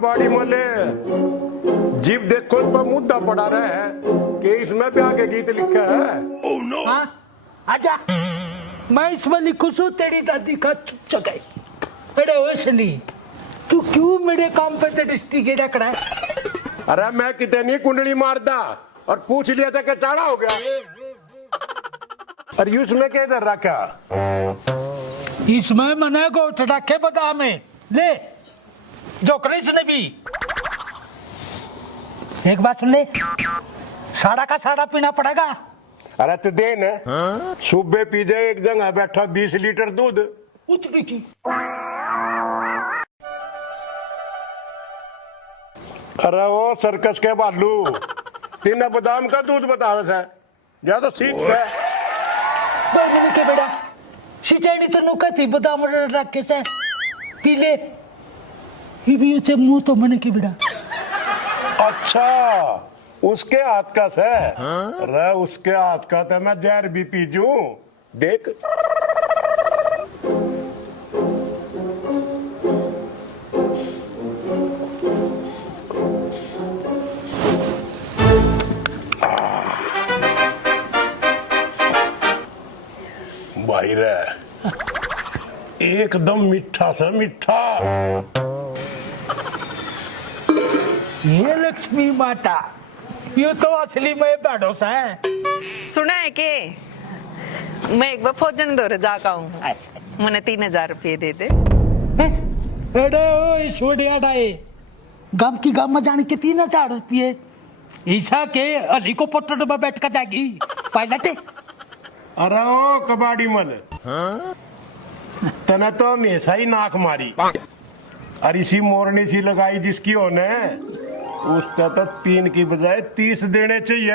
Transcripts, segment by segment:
कबाड़ी मले जीप देखो इस पर मुद्दा पड़ा रहा है कि इसमें भी आगे गीत लिखा है। oh, no. हाँ आजा, मैं इसमें लिखू छू तेरी दादी का चुप चुके। अरे वैसनी तू क्यों मेरे काम पे दृष्टि गिरा कड़ा है? अरे मैं कितनी कुंडली मारता और पूछ लिया था कि चाड़ा हो गया। और उसमें क्या इधर रखा? इसमें मने को रखे बादाम है ले जो कृष्ण भी। एक बात सुन ले, साड़ा का साड़ा पीना पड़ेगा। अरे तो दे न सुबह पी जाए एक जगह बैठा 20 लीटर दूध उतनी की। अरे वो सर्कस के बालू तीन बादाम का दूध बतावे थे या तो सीख से मैंने के बेटा सिचैनी तो नुका थी बादाम रख के से पी ले ये भी उसे मुंह तो मैंने के बेटा। अच्छा उसके हाथ का से अरे उसके हाथ का तो मैं जहर भी पीजू देख। भाई रे एकदम मीठा सा मीठा। ये लक्ष्मी माता ये तो असली में बैठो सा है। सुना है के मैं एक बार फौजन दौरे जाका हूँ। मैंने 3000 रुपये दे दे। अरे ओ ईश्वरिया डाए गांव की गांव में जाने के 3000 रुपये ईसा के अली को पट्टो में बैठ कर जाएगी पायलट। अरे ओ कबाड़ी मल तने तो हमेशा ही नाक मारी और इसी मोरनी सी लगाई जिसकी होने उसका तो 3 की बजाय 30 देने चाहिए।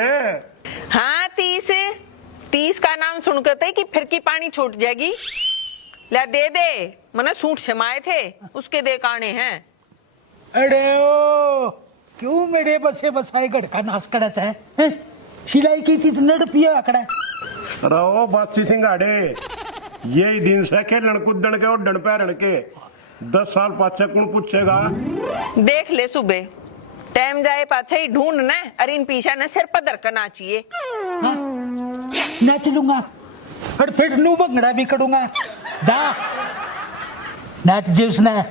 हाँ 30 का नाम सुनकर कि फिर की पानी छूट जाएगी। ले दे दे मैंने सूट समाये थे उसके दे काने हैं। अरे ओ क्यों मेरे बसे बसाए गड़का नाश करे है? सिलाई की 3 रुपये आकड़ा। अरे ओ बासी सिंगाड़े यही दिन से खेलन कूदन के और डन पैरन के 10 साल पाछे कौन पूछेगा? देख ले सुबह टाइम जाए पाछे ही ढूंढ न और इन पीछा ने सिर पर दरकना चाहिए। नाच लूंगा और फिर नू भंगड़ा भी करूंगा। जा नाच जे उसने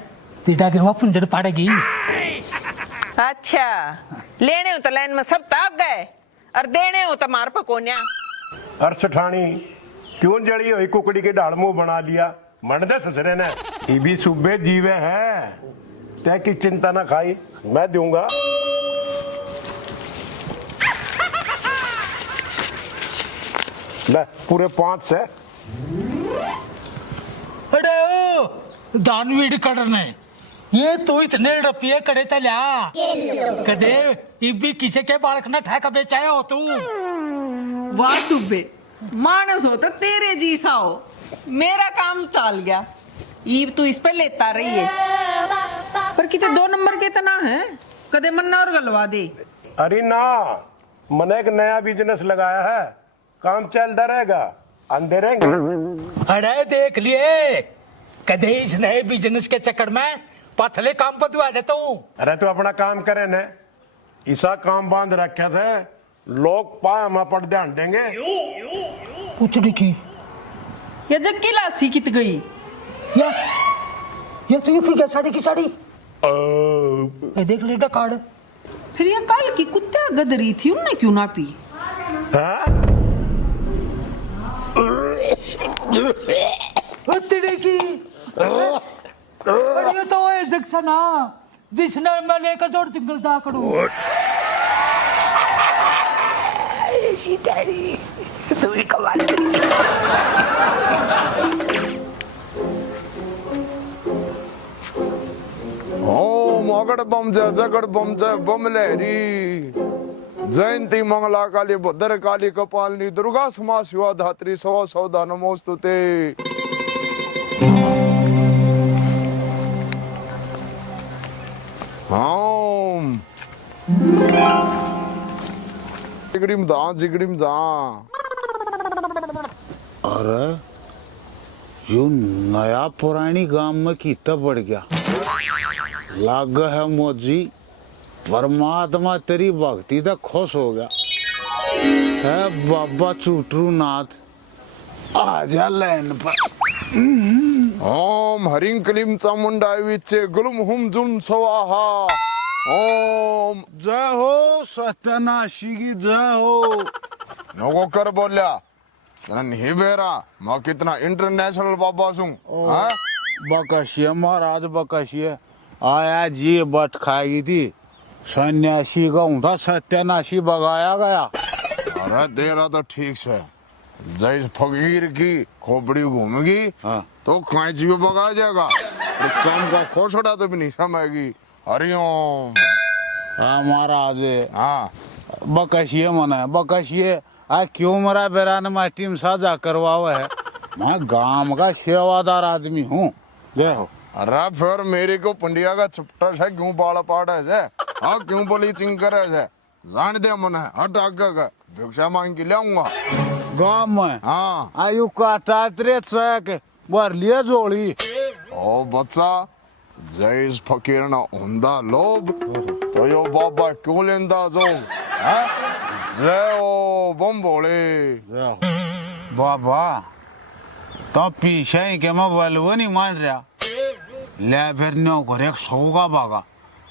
तीटा के वापन जड़ पाड़ेगी। अच्छा लेने हो तो लाइन में सब ताक गए और देने हो तो मार पकोन्या। और सठानी क्यों जड़ी हुई कुकड़ी के ढाल मुंह बना लिया? मन दे ससरे ने ये भी सुबह जीवे हैं तय की चिंता ना खाई मैं दूंगा। ले पूरे 5 से। अरे ओ दानवीर करने ये तो इतने रुपये करे तल्या कदे इबी किसे के बालक ना ठेका बेचाया हो तू। वाह सुबे मानस हो तो तेरे जी सा हो मेरा काम चल गया। ईब तू इस पे लेता रही है पर कितने 2 नंबर के तना है कदे मन्ना और गलवा दे। अरे ना मैंने एक नया बिजनेस लगाया है काम चलता रहेगा अंधे रहेंगे। अरे देख लिए कदे इस नए बिजनेस के चक्कर में पथले काम बदवा दे तू। अरे तू अपना काम करे न ऐसा काम बांध रखे थे लोग पाए हम पर ध्यान देंगे। कुछ लिखी ये जग की लासी कित गई या ये तो यूपी की साड़ी की साड़ी ये देख लेटा कार्ड। फिर ये कल की कुत्ते गदरी थी उन्होंने क्यों ना पी? तेरे की ये तो है जक्सना जिसने मैं लेकर जोड़ जिंगल जा करूं। तू ही कमाल मगड़ बम जय जगड़ बम जय बम लहरी जयंती मंगला काली भद्र काली कपालिनी दुर्गा समा शिवा धात्री सवा सौदा नमोस्तुते। हाँ जिगड़ीम दा। अरे यो नया पुरानी गांव में कितना बढ़ गया लग है मोजी परमात्मा तेरी भक्ति तो खुश हो गया है बाबा चूटरू नाथ आजा लाइन पर। ओम हरिं क्लीं चामुंडाय विचे गुलुम हुम जुम स्वाहा। ओम जय हो सत्यनाशी की जय हो। नको कर बोल्या नहीं बेरा मैं कितना इंटरनेशनल बाबा हूँ। हाँ? बकशिया महाराज बकशिया आया जी बट खाई थी सन्यासी का ऊँटा सत्यानाशी बगाया गया। अरे तेरा तो ठीक से जैस फकीर की खोपड़ी घूमेगी हाँ। तो कैंची भी बगा जाएगा तो चम का खोसड़ा तो भी नहीं समझेगी। हरिओम। हाँ महाराज हाँ बकशिया मना बकशिया आ क्यों मरा बेरान में टीम साझा करवावा है। मैं गांव का सेवादार आदमी हूँ ले हो। अरे फिर मेरे को पंडिया का चुपटा से क्यों बाड़ा पाड़ा है। हाँ क्यों बोली चिंग करे है जान दे मन है हट आगे का भिक्षा मांग के लाऊंगा गांव में हाँ। आयु काटा तेरे चक बर लिए जोड़ी ओ बच्चा जैस फकीर ना हुंदा लोभ तो यो बाबा क्यों लेंदा जोग। हाँ? जय ओ बम भोले। बाबा तो पीछे ही के मैं बलवो नहीं मान रहा ले फिर नो कर एक सौ का भागा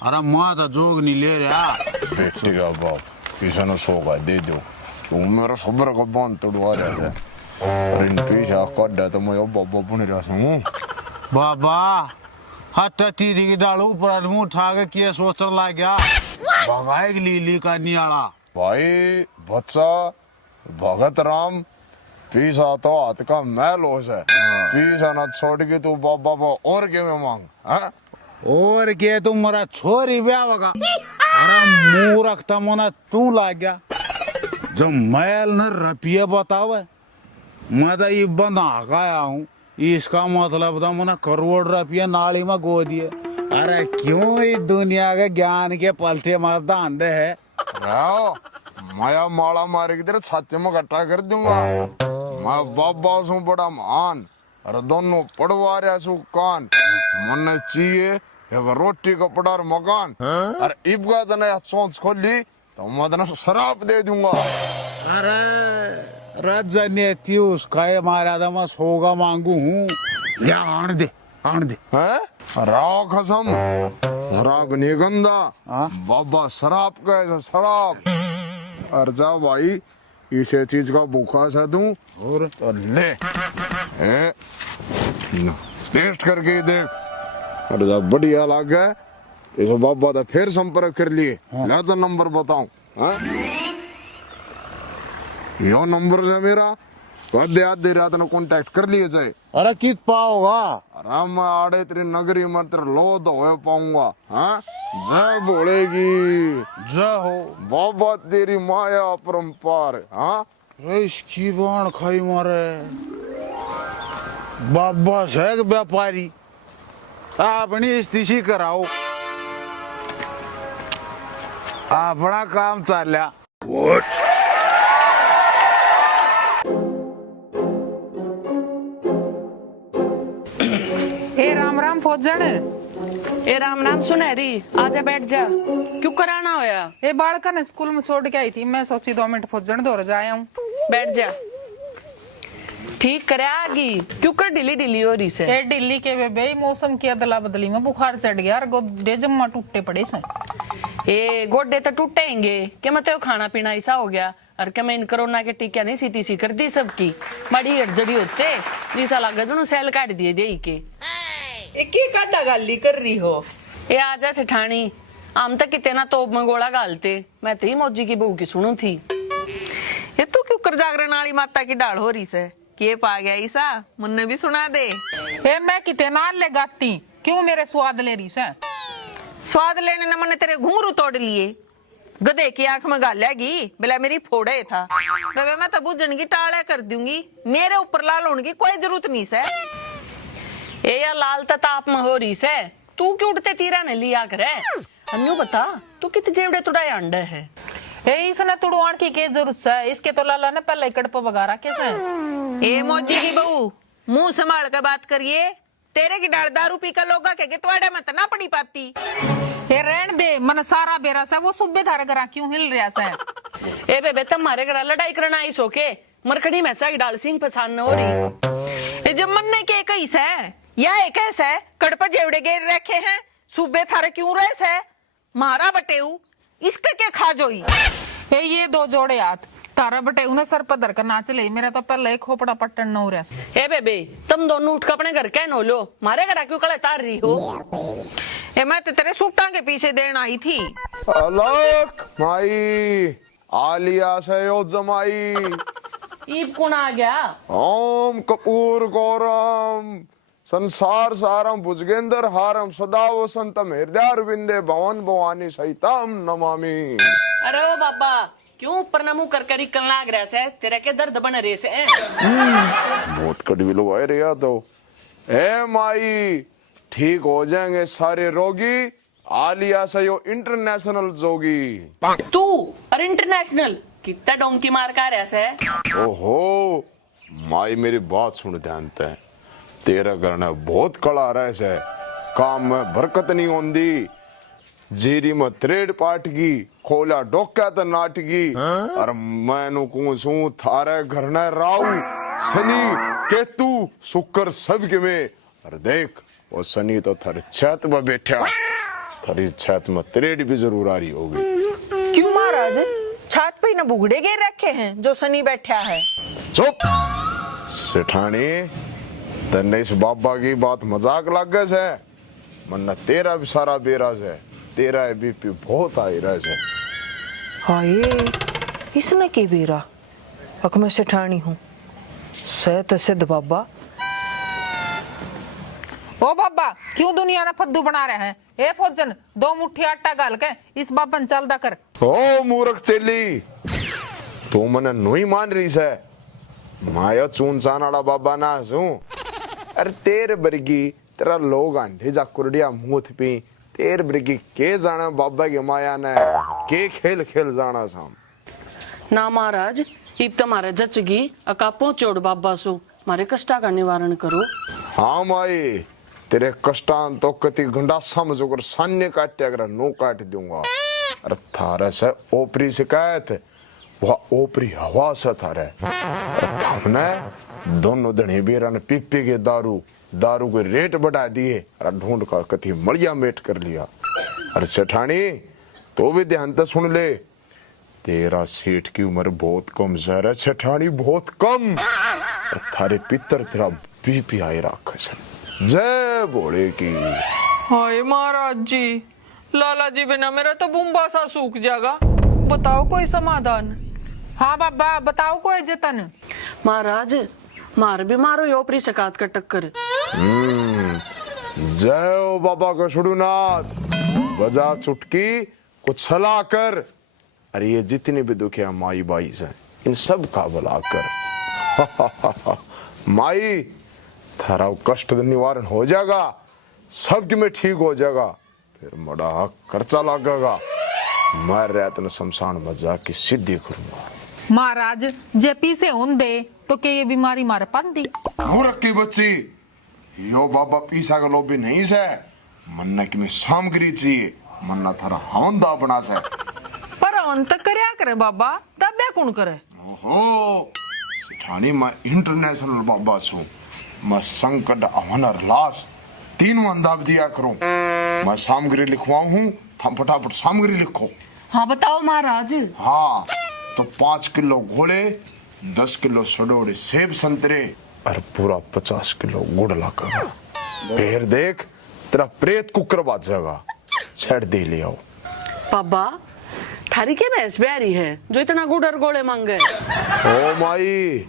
अरे माँ तो जोग नहीं ले रहा। बेटी का बाप किसी ने सोगा दे दो तुम मेरा सब्र का बांध तोड़वा रहे थे और इन पीछा कट तो मैं यो बाबा पुणे रहा हूँ। बाबा हट तीरी की डालू ऊपर मुंह उठा के किए सोच ला गया भगाए लीली का नियाला। भाई बच्चा भगत राम पीसा तो हाथ का मैल होश है पीसा ना छोड़ के तू बाबा को और के में मांग। हाँ? और के तू मेरा छोरी ब्याह होगा अरे मुंह रखता मोना तू ला गया जो मैल न रपिए बतावे मैं तो ये बना गया हूँ इसका मतलब था मना करोड़ रुपया नाली में गो दिए। अरे क्यों इस दुनिया के ज्ञान के पलटे में अंडे है। आओ, माया माला मारे की तेरे छाती में इकट्ठा कर दूंगा मैं बाबा सू बड़ा महान और दोनों पड़वा रहा सू कान मन चाहिए एक रोटी कपड़ा और मकान और इब का तने सोच खोली तो मैं तने शराब दे दूंगा। अरे रजनीति उसका ये मारा था मैं सोगा मांगू हूँ या आन दे हैं राव कसम शराब नहीं गंदा हाँ? बाबा शराब का है शराब। और जा भाई इसे चीज का भूखा सा दूं और तो ले ए, टेस्ट करके देख और जब बढ़िया लग गया इसे बाबा तो फिर संपर्क कर लिए ला तो नंबर बताऊं। हाँ? यो नंबर है मेरा कद याद दे रहा था कांटेक्ट कर लिए जाए। अरे कित पाओगा अरे मैं आड़े तेरी नगरी में तेरे लो तो हो पाऊंगा। हाँ जय बोलेगी जय हो बाबा तेरी माया परम्पार। हाँ अरे इसकी बाण खाई मारे बाबा से व्यापारी अपनी स्थिति कराओ अपना काम चाल्या। ए राम राम फौजन ए राम राम सुनहरी आजा बैठ जा क्यों कराना होया। ए बालका ने स्कूल में छोड़ के आई थी मैं सोची 2 मिनट फौजन दौड़ जाया हूँ। बैठ जा ठीक करे आगी क्यों कर ढीली ढीली हो रही से। ए दिल्ली के बेबे मौसम की अदला बदली में बुखार चढ़ गया और गोडे जम्मा टूटे पड़े से। ए गोडे तो टूटेंगे क्या मतलब खाना पीना ऐसा हो गया और क्या मैं इन कोरोना के टीका नहीं सीती सी कर दी सबकी बड़ी हड़जड़ी होते निशा लगा जो सेल काट दिए दे के एक ही काटा गाली कर रही हो। ए आजा सेठानी हम तक कितना तोप में गोला गालते मैं तो ही मौजी की बहू की सुनू थी। ये तू क्यों कर जागरण वाली माता की डाल हो रही से के पा गया ईसा मुन्ने भी सुना दे। ए मैं कितना ले गाती क्यों मेरे स्वाद ले रही से। स्वाद लेने ने मैंने तेरे घुंघरू तोड़ लिए गधे की आंख में गालेगी बिला मेरी फोड़े था बेबे मैं तब जन की टाड़ा कर दूंगी मेरे ऊपर लाल होने की कोई जरूरत नहीं से। ए या लाल ताप में हो रही से तू क्यों उठते तीरा ने लिया करे अन्यू बता तू कित जेवड़े तुड़ाए अंडे है। ए इसने तुड़वान की के जरूरत है इसके तो लाला ने पहले कड़ पर बगा रखे से। ए मौजी की बहू मुंह संभाल कर बात करिए तेरे की डाल दारू पी कर लोगा के तुम्हारे मत ना पड़ी पाती। ये रहन दे मन सारा बेरा सा वो सुबह थारे करा क्यों हिल रहा सा। ए बेबे तुम मारे घर लड़ाई करना आई सो के मरकड़ी में सा डाल सिंह पहचान न हो रही। ये जब मन ने के कैसा है या एक ऐसा है कड़पा जेवड़े गेर रखे हैं सुबह थारे क्यों रहे से मारा बटेऊ इसका क्या खा जोई। ये दो जोड़े हाथ तारा बटे उन्हें सर पर धर कर नाच ले मेरा तो पहले एक खोपड़ा पट्टन न हो रहा सा। ए बेबे तुम दोनों उठ कर अपने घर क्या नो लो मारे घर क्यों कल तार रही हो। ए मैं तो तेरे सूटा के पीछे देन आई थी। अलक माई आलिया से यो जमाई ईब कौन आ गया। ओम कपूर गौरम संसार सारम भुजगेंद्र हारम सदा वसंतम हृदय विंदे भवन भवानी सहितम नमामि। अरे ओ बाबा क्यों ऊपर नमू कर कर कल लाग रहा से तेरे के दर्द बन रहे से। बहुत कड़वी लोग आए रहा तो ए माई ठीक हो जाएंगे सारे रोगी आलिया से यो इंटरनेशनल जोगी। तू और इंटरनेशनल कितना डोंकी मार का रहा से। ओहो माई मेरी बात सुन ध्यान ते तेरा करना बहुत कड़ा रहा है काम में बरकत नहीं होंदी जीरी में त्रेड पाट की खोला डोक्या तो नाटगी और मैनू कहूं थारे घर ने राहु शनि केतु शुक्र सब के में और देख वो शनि तो थारे छत में बैठा थारी छत में त्रेड भी जरूर आ रही होगी। क्यों महाराज छत पे न बुगड़े गिर रखे हैं जो शनि बैठा है। चुप सेठानी तन्ने इस बाबा की बात मजाक लग गए है मन्ना तेरा भी सारा बेराज है तेरा बीपी बहुत आई रहा है। हाय इसने के बेरा अक मैं सेठानी हूँ सहत सिद्ध बाबा। ओ बाबा क्यों दुनिया ना फद्दू बना रहे हैं। ए फौजन 2 मुट्ठी आटा गाल के इस बाबन चलदा कर। ओ मूर्ख चेली तू मने नहीं मान रही से माया चून चान वाला बाबा ना हूं अरे तेर बरगी तेरा लोग आंधे जा कुरडिया मुंह पी तेर बरगी के जाना बाबा की माया ने के खेल खेल जाना साम ना महाराज ईब तुम्हारे जचगी अकापो चोड़ बाबा सो मारे कष्टा का निवारण करो। हाँ माई तेरे कष्टान तो कति गुंडा समझो कर सान्य काटे अगर नो काट दूंगा अरे थारे से ओपरी शिकायत वह ओपरी हवा से थारे हमने दोनों दने बेरा ने पी पी के दारू के रेट बढ़ा दिए अरे ढूंढ कर कति मड़िया मेट कर लिया। अरे सेठानी तो भी ध्यान से सुन ले तेरा सेठ की उम्र बहुत कम है सेठानी बहुत कम थारे पितर तेरा बीपी आई रखा है। जय भोले की। हाय महाराज जी लाला जी बिना मेरा तो बुम्बा सा सूख जाएगा बताओ कोई समाधान। हाँ बाबा बताओ कोई जतन। महाराज मार भी मारो यो ओपरी शिकायत का टक्कर। जय हो बाबा का शुडुनाथ बजा चुटकी को छला कर अरे ये जितने भी दुखिया माई बाई से इन सब का भला कर। माई थारा कष्ट निवारण हो जाएगा सबके में ठीक हो जाएगा फिर बड़ा खर्चा लगेगा मैं रहते न शमशान में जाके सिद्धि करूंगा। महाराज जेपी से उन दे तो के ये बीमारी मारे पांदी। मूर्ख की बच्ची यो बाबा पीसा का लोभी नहीं से मन्ना की में सामग्री चाहिए मन्ना थारा हवन दा बना से पर अंत करया करे बाबा दब्या कौन करे। ओहो सेठानी मैं इंटरनेशनल बाबा छू मैं संकट अवनर लाश तीनों अंदाज दिया करूं मैं सामग्री लिखवाऊं हूं थम फटाफट सामग्री लिखो। हाँ बताओ महाराज। हाँ तो 5 किलो घोड़े 10 किलो सडोड़े सेब संतरे और पूरा 50 किलो गुड़ लाकर फिर देख तेरा प्रेत कुकर बाज जाएगा छेड़ दे लिया बाबा थारी के भैंस ब्यारी है जो इतना गुड़ और गोले मांगे। ओ माई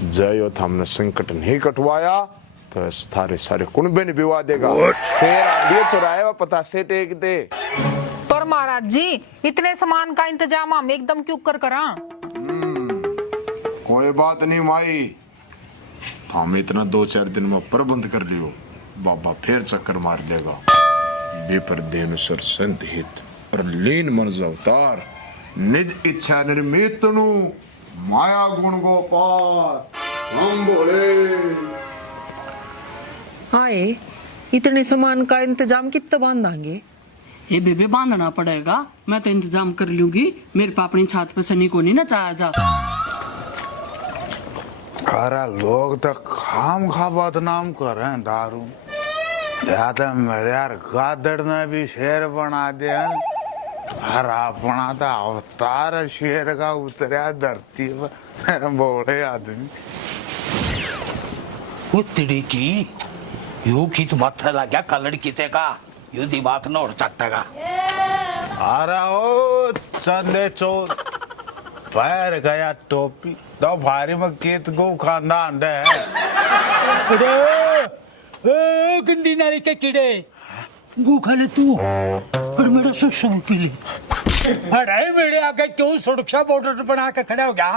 जय हमने संकट नहीं कटवाया तो थारे सारे कुनबे ने विवाह देगा फिर आंडिया चुराया पता से टेक दे। पर महाराज जी इतने सामान का इंतजाम हम एकदम क्यों कर करा। कोई बात नहीं माई हम इतना 2-4 दिन में प्रबंध कर लियो बाबा फिर चक्कर मार देगा बेपर देनुसर संत हित और लीन मन अवतार निज इच्छा निर्मित तनु माया गुण गोपाल हम बोले आए इतने सामान का इंतजाम कितना बांधांगे? ये बेबे बांधना पड़ेगा, मैं तो इंतजाम कर लूंगी। मेरे पापा अपनी छात पे सनी को नहीं ना चाह जा। अरे लोग तो खाम खा बदनाम कर रहे हैं दारू। या तो मेरे यार गादड़ ने भी शेर बना दिया, और अपना तो अवतार शेर का उतरा धरती पर बोले आदमी। उतड़ी की यू किस माथा लग गया कलड़ किते का, यू दिमाग नोड़ चट्टेगा। अरे ओ चंदे चोर पैर गया टोपी तो भारी में केत को खानदान दे। अरे ए गंदी नाली के कीड़े गू खा ले तू और मेरा सुसु पी ले। अरे मेरे आगे क्यों सुरक्षा बॉर्डर बना के खड़ा हो गया?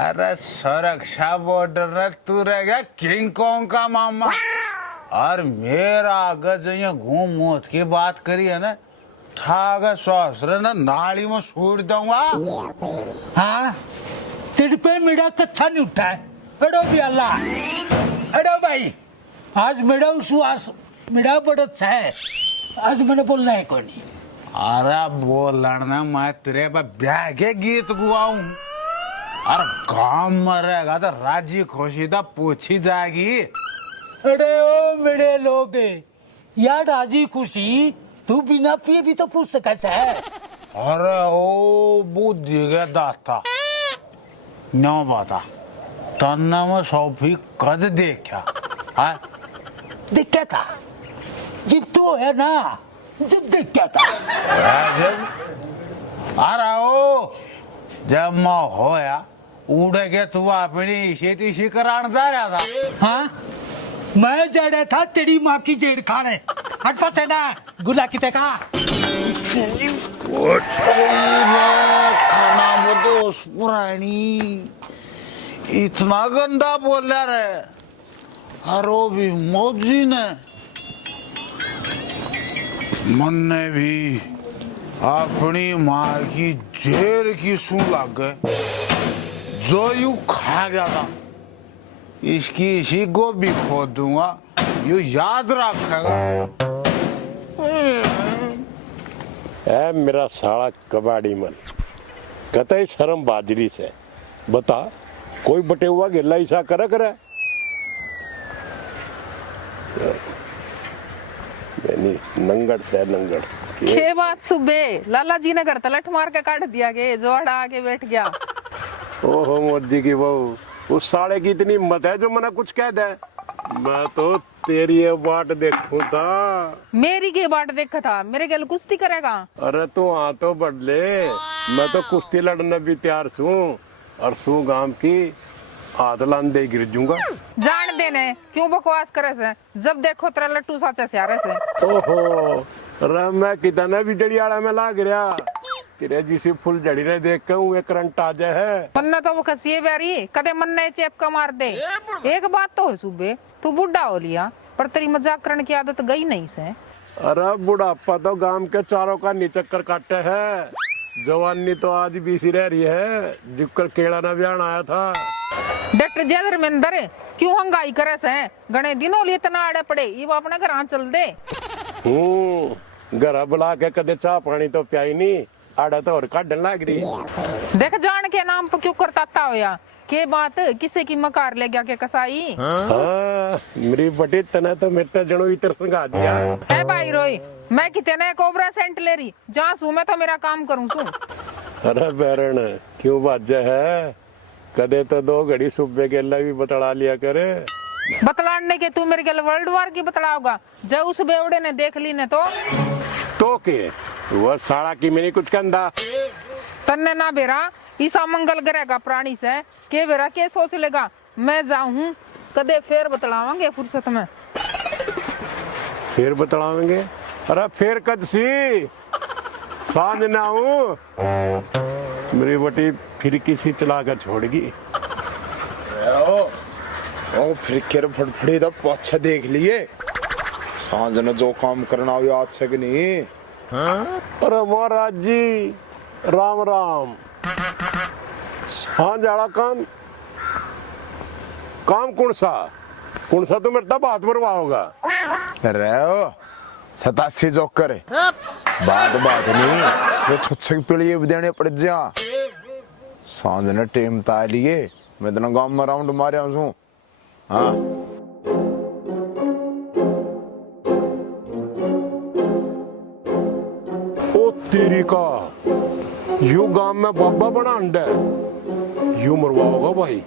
अरे सुरक्षा बॉर्डर तू रह गया किंग कॉन्ग का मामा। और मेरा आगे जो ये घूम मौत की बात करी है ना, ठाक ससुर ना नाली में छोड़ दूंगा। हाँ तेरे पे मेरा कच्चा नहीं उठा है। अरे भी अल्लाह, अरे भाई आज मेरा उस मेरा बड़ा अच्छा है, आज मैंने बोलना है कोई नहीं। अरे बोलना मैं तेरे पे ब्याह के गीत गुआऊं, और काम में रहेगा तो राजी खुशी तो पूछी जाएगी। अरे ओ मेरे लोग, यार राजी खुशी तू बिना पिए भी तो पूछ सकता है। अरे ओ बुद्धि के दाता न बता तन्ना में सोफी कद देखा है? देखा था जब तो है ना, जब देखा था। जब अरे ओ जब मैं होया उड़े के तू अपनी खेती सी कराने जा रहा था। हाँ मैं जा रहा था तेरी माँ की जेड़ खाने। हट पाचे ना गुला किते का। खाना बदोस पुरानी इतना गंदा बोल रहा है। अरे भी मौजी ने मन ने भी अपनी माँ की जेर की सूं लग गए जो यू खा गया था। इसकी इसी को भी खो दूंगा, यू याद रखेगा। है मेरा साला कबाड़ी मन, कतई शर्म बाजरी से बता, कोई बटे हुआ गिल्ला ऐसा करे नंगड़ से नंगड़ के बात सुबह लाला जी ने घर तलट मार के काट दिया के जोड़ा आके बैठ गया। ओहो मोदी की बहू, उस साले की इतनी हिम्मत है जो मना कुछ कह दे। मैं तो तेरी ये बाट देखूं था। मेरी के बाट देखा था, मेरे गल कुश्ती करेगा। अरे तू हाँ तो बढ़ ले, मैं तो कुश्ती लड़ने भी तैयार छूं, और सू गांव की आदलान दे गिर जूंगा। जान देने क्यों बकवास करे से, जब देखो तेरा लट्टू साचे से आ रहे से। ओहो अरे मैं कितना भी जड़ियाला में लाग रहा, तेरे जिसी फुल जड़ी ने देख के वो करंट आ जाए है। मन्ना तो वो खसिए बैरी कदे मन्ने चेप का मार दे। एक बात तो है सुबह, तू बुढ़ा हो लिया पर तेरी मजाक करने की आदत गई नहीं से। अरे बुढ़ापा तो गांव के चारों का नीचक्कर काटे है, जवानी तो आज भी सी रह रही है, जिक्र केड़ा ना बयान आया था। डॉक्टर जय धर्मेंद्र क्यों हंगाई करे से, गणे दिनों लिए इतना आड़े पड़े, ये वो अपना घर चल दे। घर बुला के कदे चाह पानी तो प्याई नहीं, आड़ा तो और काटन लग रही। देख जान के नाम पर क्यों करता होया, के बात किसे की मकार ले गया के कसाई। हाँ मेरी बटी तना तो मेरे जनो इतर संगा दिया है भाई रोई, मैं कितने कोबरा सेंट ले रही, जहाँ सू मैं तो मेरा काम करूँ सू। अरे बैरण क्यों बाजा है, कदे तो दो घड़ी सुबह के अल्लाह भी बतला लिया करे। बतलाने के तू मेरे गल वर्ल्ड वार की बतलाओगा, जब उस बेवड़े ने देख ली ने तो के वह साड़ा की मैंने कुछ कंधा तन्ने ना बेरा ईसा मंगल ग्रह का प्राणी से के बेरा के सोच लेगा मैं जाऊं, कदे फिर बतलावांगे फुर्सत में। फिर बतलावेंगे, अरे फिर कद सी सांझ ना हूँ मेरी बटी फिर किसी चला कर छोड़गी। ओ फिर केर फड़फड़ी तो पाछा देख लिए, सांझ ने जो काम करना हो आज से कि नहीं। अरे महाराज जी राम राम, सांझ आड़ा काम काम कौन सा, कौन सा तो मेरे बात बरवा होगा। रहो 87 जोकर बात नहीं, ये छुच्छे के पीड़िए देने पड़ जा। सांझ ने टेम ता लिए मैं तो गांव में राउंड मारे हूँ। हाँ ओ तेरी का यू गांव में बाबा बना अंडा यू मरवा होगा भाई।